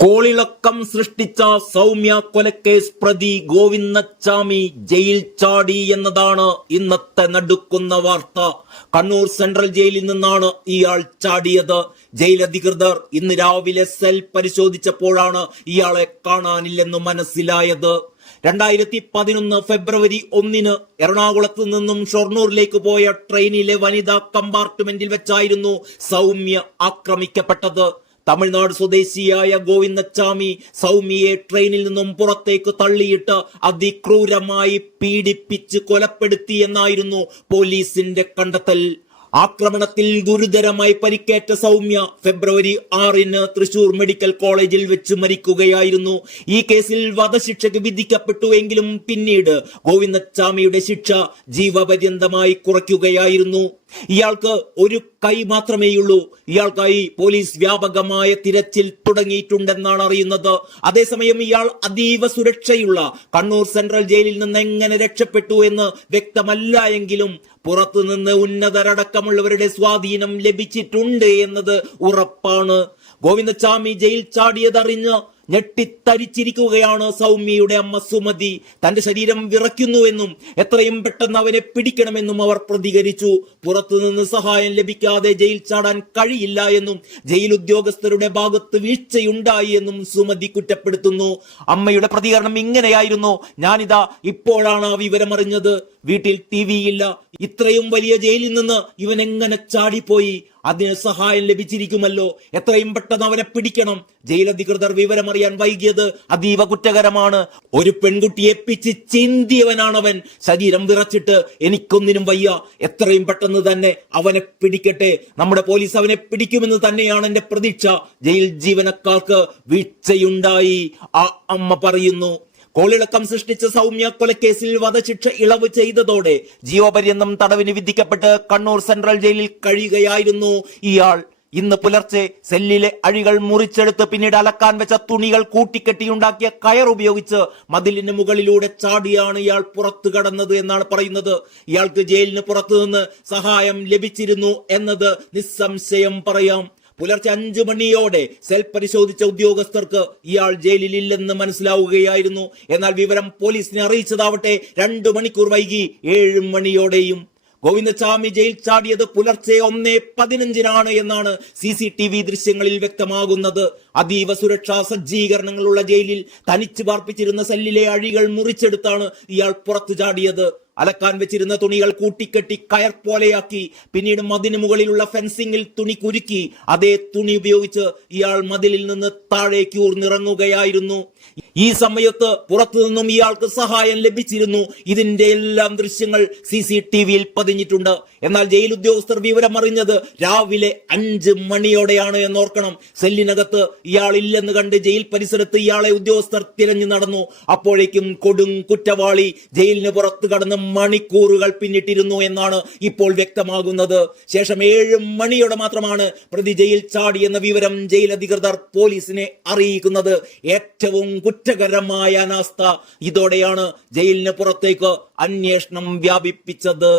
കോളിളക്കം സൃഷ്ടിച്ച സൗമ്യ കൊലക്കേസ് പ്രതി ഗോവിന്ദച്ചാമി ജയിൽ ചാടി എന്നതാണ് ഇന്നത്തെ നടുക്കുന്ന വാർത്ത. കണ്ണൂർ സെൻട്രൽ ജയിലിൽ നിന്നാണ് ഇയാൾ ചാടിയത്. ജയിൽ അധികൃതർ ഇന്ന് രാവിലെ സെൽ പരിശോധിച്ചപ്പോഴാണ് ഇയാളെ കാണാനില്ലെന്ന് മനസ്സിലായത്. 2011 ഫെബ്രുവരി 1 എറണാകുളത്ത് നിന്നും ഷൊർണൂരിലേക്ക് പോയ ട്രെയിനിലെ വനിതാ കമ്പാർട്ട്മെന്റിൽ വെച്ചായിരുന്നു സൗമ്യ ആക്രമിക്കപ്പെട്ടത്. തമിഴ്നാട് സ്വദേശിയായ ഗോവിന്ദച്ചാമി സൗമ്യയെ ട്രെയിനിൽ നിന്നും പുറത്തേക്ക് തള്ളിയിട്ട് അതിക്രൂരമായി പീഡിപ്പിച്ച് കൊലപ്പെടുത്തിയെന്നായിരുന്നു പോലീസിന്റെ കണ്ടെത്തൽ. ആക്രമണത്തിൽ ഗുരുതരമായി പരിക്കേറ്റ സൗമ്യ ഫെബ്രുവരി 6 തൃശൂർ മെഡിക്കൽ കോളേജിൽ വെച്ച് മരിക്കുകയായിരുന്നു. ഈ കേസിൽ വധശിക്ഷയ്ക്ക് വിധിക്കപ്പെട്ടുവെങ്കിലും പിന്നീട് ഗോവിന്ദച്ചാമിയുടെ ശിക്ഷ ജീവപര്യന്തമായി കുറയ്ക്കുകയായിരുന്നു. ഇയാൾക്ക് ഒരു കൈ മാത്രമേയുള്ളൂ. ഇയാൾക്കായി പോലീസ് വ്യാപകമായ തിരച്ചിൽ തുടങ്ങിയിട്ടുണ്ടെന്നാണ് അറിയുന്നത്. അതേസമയം ഇയാൾ അതീവ സുരക്ഷയുള്ള കണ്ണൂർ സെൻട്രൽ ജയിലിൽ നിന്ന് എങ്ങനെ രക്ഷപ്പെട്ടു എന്ന് വ്യക്തമല്ല എങ്കിലും പുറത്തുനിന്ന് ഉന്നതരടക്കമുള്ളവരുടെ സ്വാധീനം ലഭിച്ചിട്ടുണ്ട് എന്നത് ഉറപ്പാണ്. ഗോവിന്ദച്ചാമി ജയിൽ ചാടിയതറിഞ്ഞ് ഞെട്ടിത്തരിച്ചിരിക്കുകയാണ് സൗമ്യയുടെ അമ്മ സുമതി. തന്റെ ശരീരം വിറയ്ക്കുന്നുവെന്നും എത്രയും പെട്ടെന്ന് അവനെ പിടിക്കണമെന്നും അവർ പ്രതികരിച്ചു. പുറത്തുനിന്ന് സഹായം ലഭിക്കാതെ ജയിൽ ചാടാൻ കഴിയില്ല എന്നും ജയിൽ ഉദ്യോഗസ്ഥരുടെ ഭാഗത്ത് വീഴ്ചയുണ്ടായി എന്നും സുമതി കുറ്റപ്പെടുത്തുന്നു. അമ്മയുടെ പ്രതികരണം ഇങ്ങനെയായിരുന്നു: ഞാനിതാ ഇപ്പോഴാണ് ആ വിവരമറിഞ്ഞത്. വീട്ടിൽ TV ഇല്ല. ഇത്രയും വലിയ ജയിലിൽ നിന്ന് ഇവൻ എങ്ങനെ ചാടിപ്പോയി? അതിന് സഹായം ലഭിച്ചിരിക്കുമല്ലോ. എത്രയും പെട്ടെന്ന് അവനെ പിടിക്കണം. ജയിലധികൃതർ വിവരമറിയാൻ വൈകിയത് അതീവ കുറ്റകരമാണ്. ഒരു പെൺകുട്ടിയെ പിച്ച് ചിന്തിയവനാണവൻ. ശരീരം വിറച്ചിട്ട് എനിക്കൊന്നിനും വയ്യ. എത്രയും പെട്ടെന്ന് തന്നെ അവനെ പിടിക്കട്ടെ. നമ്മുടെ പോലീസ് അവനെ പിടിക്കുമെന്ന് തന്നെയാണ് എന്റെ പ്രതീക്ഷ. ജയിൽ ജീവനക്കാർക്ക് വീഴ്ചയുണ്ടായി, ആ അമ്മ പറയുന്നു. കോളിളക്കം സൃഷ്ടിച്ച സൗമ്യ കൊലക്കേസിൽ വധശിക്ഷ ഇളവ് ചെയ്തതോടെ ജീവപര്യന്തം തടവിന് വിധിക്കപ്പെട്ട് കണ്ണൂർ സെൻട്രൽ ജയിലിൽ കഴിയുകയായിരുന്നു ഇയാൾ. ഇന്ന് പുലർച്ചെ സെല്ലിലെ അഴികൾ മുറിച്ചെടുത്ത് പിന്നീട് അലക്കാൻ വെച്ച തുണികൾ കൂട്ടിക്കെട്ടിയുണ്ടാക്കിയ കയർ ഉപയോഗിച്ച് മതിലിന് മുകളിലൂടെ ചാടിയാണ് ഇയാൾ പുറത്തു കടന്നത് എന്നാണ് പറയുന്നത്. ഇയാൾക്ക് ജയിലിന് പുറത്തുനിന്ന് സഹായം ലഭിച്ചിരുന്നു എന്നത് നിസ്സംശയം പറയാം. പുലർച്ചെ 5 മണിയോടെ സെൽ പരിശോധിച്ച ഉദ്യോഗസ്ഥർക്ക് ഇയാൾ ജയിലിൽ ഇല്ലെന്ന് മനസ്സിലാവുകയായിരുന്നു. എന്നാൽ വിവരം പോലീസിനെ അറിയിച്ചതാവട്ടെ 2 മണിക്കൂർ വൈകി 7 മണിയോടെയും. ഗോവിന്ദച്ചാമി ജയിൽ ചാടിയത് പുലർച്ചെ 1:15 എന്നാണ് CCTV ദൃശ്യങ്ങളിൽ വ്യക്തമാകുന്നത്. അതീവ സുരക്ഷാ സജ്ജീകരണങ്ങളുള്ള ജയിലിൽ തനിച്ച് പാർപ്പിച്ചിരുന്ന സെല്ലിലെ അഴികൾ മുറിച്ചെടുത്താണ് ഇയാൾ പുറത്തു ചാടിയത്. അലക്കാൻ വെച്ചിരുന്ന തുണികൾ കൂട്ടിക്കെട്ടി കയർ പോലെയാക്കി പിന്നീട് മതിന് മുകളിലുള്ള ഫെൻസിംഗിൽ തുണി കുരുക്കി അതേ തുണി ഉപയോഗിച്ച് ഇയാൾ മതിലിൽ നിന്ന് താഴേക്ക് ഊർന്നിറങ്ങുകയായിരുന്നു. ഈ സമയത്ത് പുറത്തു നിന്നും ഇയാൾക്ക് സഹായം ലഭിച്ചിരുന്നു. ഇതിന്റെ എല്ലാം ദൃശ്യങ്ങൾ CCTVയിൽ പതിഞ്ഞിട്ടുണ്ട്. എന്നാൽ ജയിൽ ഉദ്യോഗസ്ഥർ വിവരമറിഞ്ഞത് രാവിലെ 5 മണിയോടെയാണ് എന്നോർക്കണം. സെല്ലിനകത്ത് ഇയാൾ ഇല്ലെന്ന് കണ്ട് ജയിൽ പരിസരത്ത് ഇയാളെ ഉദ്യോഗസ്ഥർ തിരഞ്ഞു നടന്നു. അപ്പോഴേക്കും കൊടും കുറ്റവാളി ജയിലിന് പുറത്ത് കടന്ന് മണിക്കൂറുകൾ പിന്നിട്ടിരുന്നു എന്നാണ് ഇപ്പോൾ വ്യക്തമാകുന്നത്. ശേഷം 7 മണിയോടെ മാത്രമാണ് പ്രതി ജയിൽ ചാടി എന്ന വിവരം ജയിൽ അധികൃതർ പോലീസിനെ അറിയിക്കുന്നത്. ഏറ്റവും കുറ്റകരമായ അനാസ്ഥ. ഇതോടെയാണ് ജയിലിന് പുറത്തേക്ക് അന്വേഷണം വ്യാപിപ്പിച്ചത്.